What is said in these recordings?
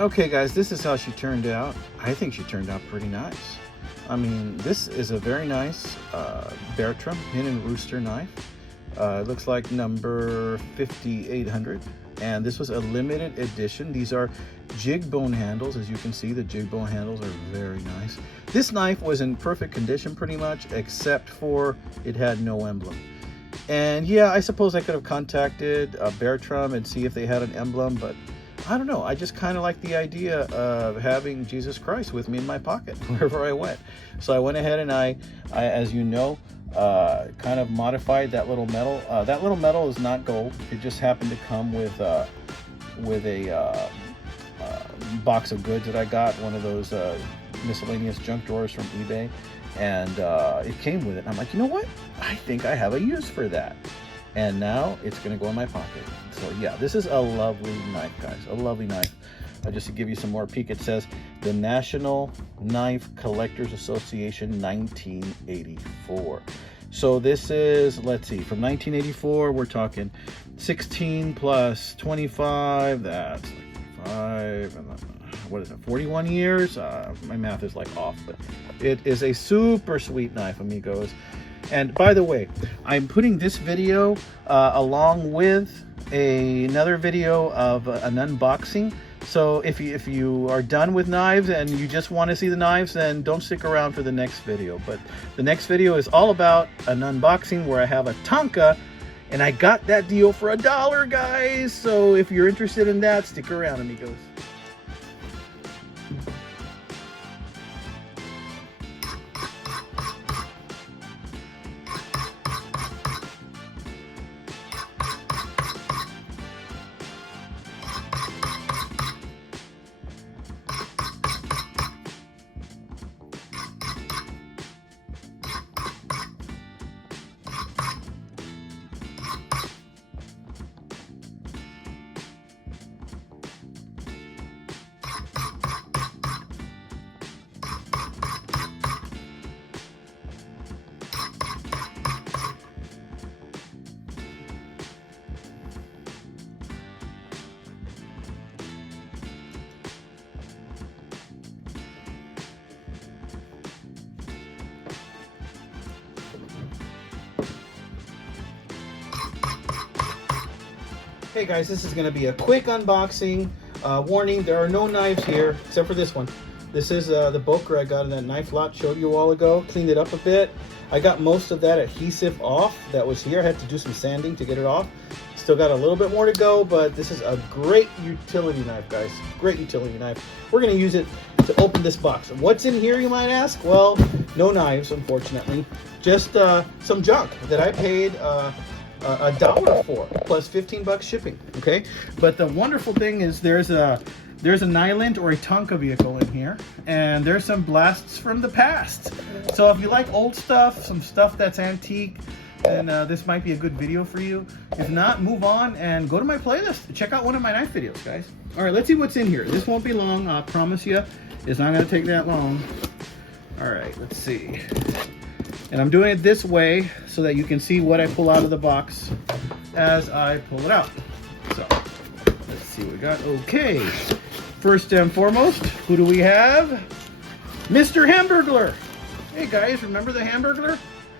Okay guys, this is how she turned out. I think she turned out pretty nice. I mean, this is a very nice Bertram Hen and Rooster knife. It looks like number 5800, and this was a limited edition. These are jig bone handles. As you can see, the jig bone handles are very nice. This knife was in perfect condition pretty much, except for it had no emblem. And yeah, I suppose I could have contacted Bertram and see if they had an emblem, but I don't know. I just kind of like the idea of having Jesus Christ with me in my pocket wherever I went. So I went ahead and I as you know, kind of modified that little metal. That little metal is not gold. It just happened to come with a box of goods that I got, one of those miscellaneous junk drawers from eBay, and it came with it. And I'm like, you know what? I think I have a use for that. And now it's going to go in my pocket. So yeah, this is a lovely knife, guys. A lovely knife. Just to give you some more peek, it says the National Knife Collectors Association 1984. So this is, let's see, from 1984, we're talking 16 plus 25, that's like 5, what is it, 41 years? My math is like off, but it is a super sweet knife, amigos. And by the way, I'm putting this video along with another video of an unboxing. So if you are done with knives and you just want to see the knives, then don't stick around for the next video. But the next video is all about an unboxing where I have a Tonka, and I got that deal for $1, guys. So if you're interested in that, stick around, amigos. Hey guys, this is going to be a quick unboxing. Warning, there are no knives here except for this one. This is the Boker I got in that knife lot, showed you a while ago. Cleaned it up a bit. I got most of that adhesive off that was here. I had to do some sanding to get it off. Still got a little bit more to go, but this is a great utility knife, guys. Great utility knife. We're going to use it to open this box. What's in here, you might ask? Well, no knives, unfortunately. Just some junk that I paid $1 for, plus 15 bucks shipping. Okay, but the wonderful thing is there's a Nyland or a Tonka vehicle in here, and there's some blasts from the past. So if you like old stuff, some stuff that's antique, then this might be a good video for you. If not, move on and go to my playlist. Check out one of my knife videos, guys. All right, let's see what's in here. This won't be long, I promise you. It's not going to take that long. All right, let's see. And I'm doing it this way so that you can see what I pull out of the box as I pull it out. So let's see what we got. Okay, first and foremost, who do we have? Mr. Hamburglar. Hey guys, remember the Hamburglar?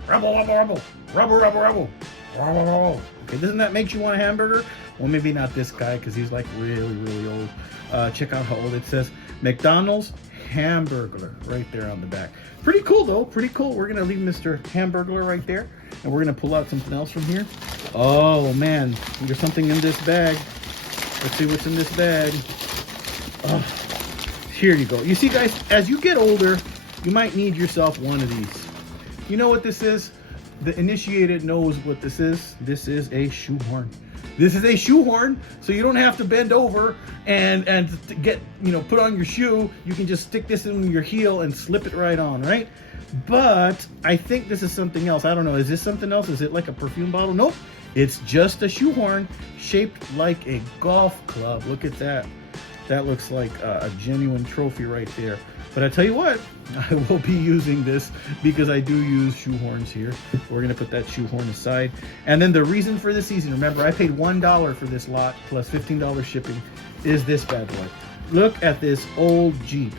Rubble, rubble, rubble, rubble, rubble, rubble, rubble, rubble. Okay, doesn't that make you want a hamburger? Well, maybe not this guy because he's like really old. Check out how old it says. McDonald's Hamburglar right there on the back. Pretty cool though, pretty cool. We're gonna leave Mr. Hamburglar right there, and we're gonna pull out something else from here. Oh man, there's something in this bag. Let's see what's in this bag. Oh, here you go. You see guys, as you get older, you might need yourself one of these. You know what this is? The initiated knows what this is. This is a shoehorn. This is a shoehorn, so you don't have to bend over and get, you know, put on your shoe. You can just stick this in your heel and slip it right on, right? But I think this is something else. I don't know. Is this something else? Is it like a perfume bottle? Nope. It's just a shoehorn shaped like a golf club. Look at that. That looks like a genuine trophy right there. But I tell you what, I will be using this because I do use shoehorns here. We're gonna put that shoehorn aside. And then the reason for this season, remember I paid $1 for this lot plus $15 shipping, is this bad boy. Look at this old Jeep.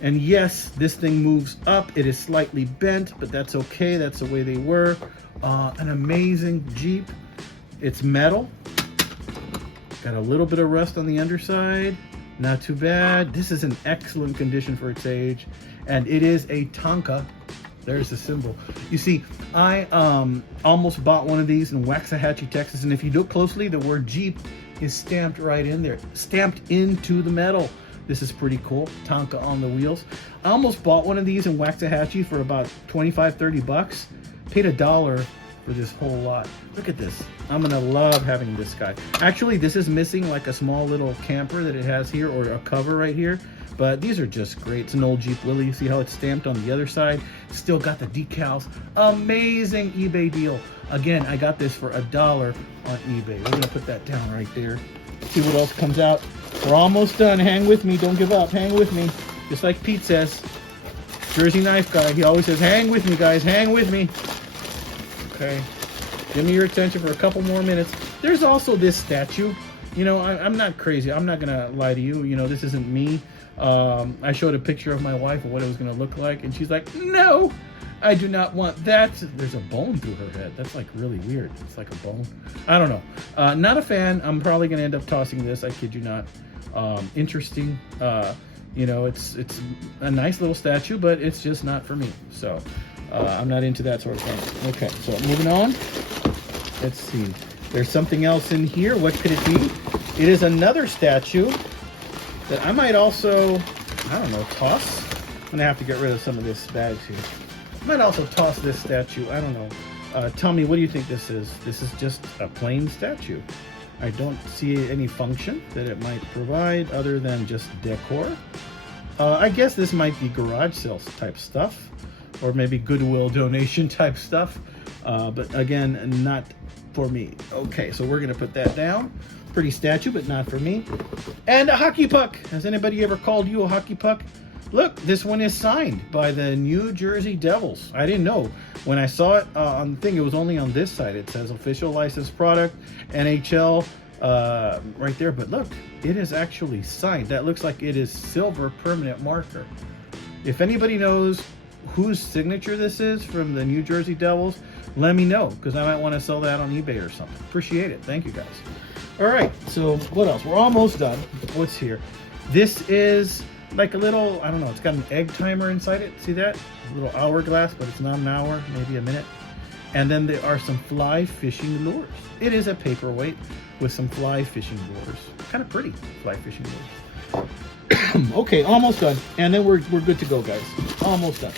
And yes, this thing moves up. It is slightly bent, but that's okay. That's the way they were. An amazing Jeep. It's metal. Got a little bit of rust on the underside. Not too bad. This is in excellent condition for its age. And it is a Tonka. There's the symbol. You see, I almost bought one of these in Waxahachie, Texas. And if you look closely, the word Jeep is stamped right in there. Stamped into the metal. This is pretty cool. Tonka on the wheels. I almost bought one of these in Waxahachie for about 25-30 bucks. Paid $1 for this whole lot. Look at this. I'm gonna love having this guy. Actually, this is missing like a small little camper that it has here, or a cover right here. But these are just great. It's an old Jeep Willie. You see how it's stamped on the other side? Still got the decals. Amazing eBay deal. Again, I got this for $1 on eBay. We're gonna put that down right there. See what else comes out. We're almost done. Hang with me. Don't give up. Hang with me. Just like Pete says. Jersey Knife Guy. He always says, hang with me, guys. Hang with me. Okay. Give me your attention for a couple more minutes. There's also this statue. You know, I'm not crazy. I'm not going to lie to you. You know, this isn't me. I showed a picture of my wife of what it was going to look like. And she's like, no, I do not want that. There's a bone through her head. That's like really weird. It's like a bone. I don't know. Not a fan. I'm probably going to end up tossing this. I kid you not. Interesting. You know, it's a nice little statue, but it's just not for me. So I'm not into that sort of thing. Okay, so moving on. Let's see. There's something else in here. What could it be? It is another statue that I might also, I don't know, toss. I'm gonna have to get rid of some of this bags here. I might also toss this statue. I don't know. Tell me, what do you think this is? This is just a plain statue. I don't see any function that it might provide other than just decor. I guess this might be garage sales type stuff, or maybe Goodwill donation type stuff. But again, not for me. Okay, so we're gonna put that down. Pretty statue, but not for me. And a hockey puck. Has anybody ever called you a hockey puck? Look, this one is signed by the New Jersey Devils. I didn't know. When I saw it on the thing, it was only on this side. It says official licensed product, NHL, right there. But look, it is actually signed. That looks like it is silver permanent marker. If anybody knows whose signature this is from the New Jersey Devils, let me know, because I might want to sell that on eBay or something. Appreciate it. Thank you, guys. All right, so what else? We're almost done. What's here? This is like a little, I don't know, it's got an egg timer inside it. See that? A little hourglass, but it's not an hour, maybe a minute. And then there are some fly fishing lures. It is a paperweight with some fly fishing lures. Kind of pretty fly fishing lures. Okay, almost done. And then we're good to go, guys. Almost done.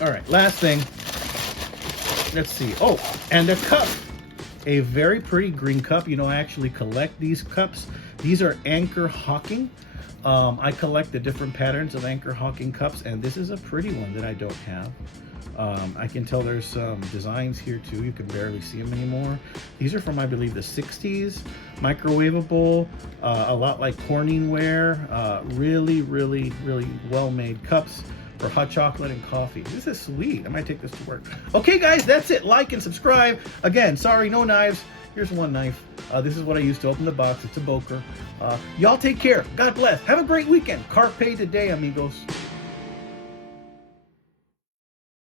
All right, last thing. Let's see. Oh, and a cup. A very pretty green cup. You know, I actually collect these cups. These are Anchor Hawking. I collect the different patterns of Anchor Hawking cups, and this is a pretty one that I don't have. I can tell there's some designs here too. You can barely see them anymore. These are from, I believe, the 60s. Microwavable, a lot like Corningware. Really, really, really well-made cups for hot chocolate and coffee. This is sweet. I might take this to work. Okay, guys, that's it. Like and subscribe. Again, sorry, no knives. Here's one knife. This is what I used to open the box. It's a Boker. Y'all take care. God bless. Have a great weekend. Carpe today, amigos.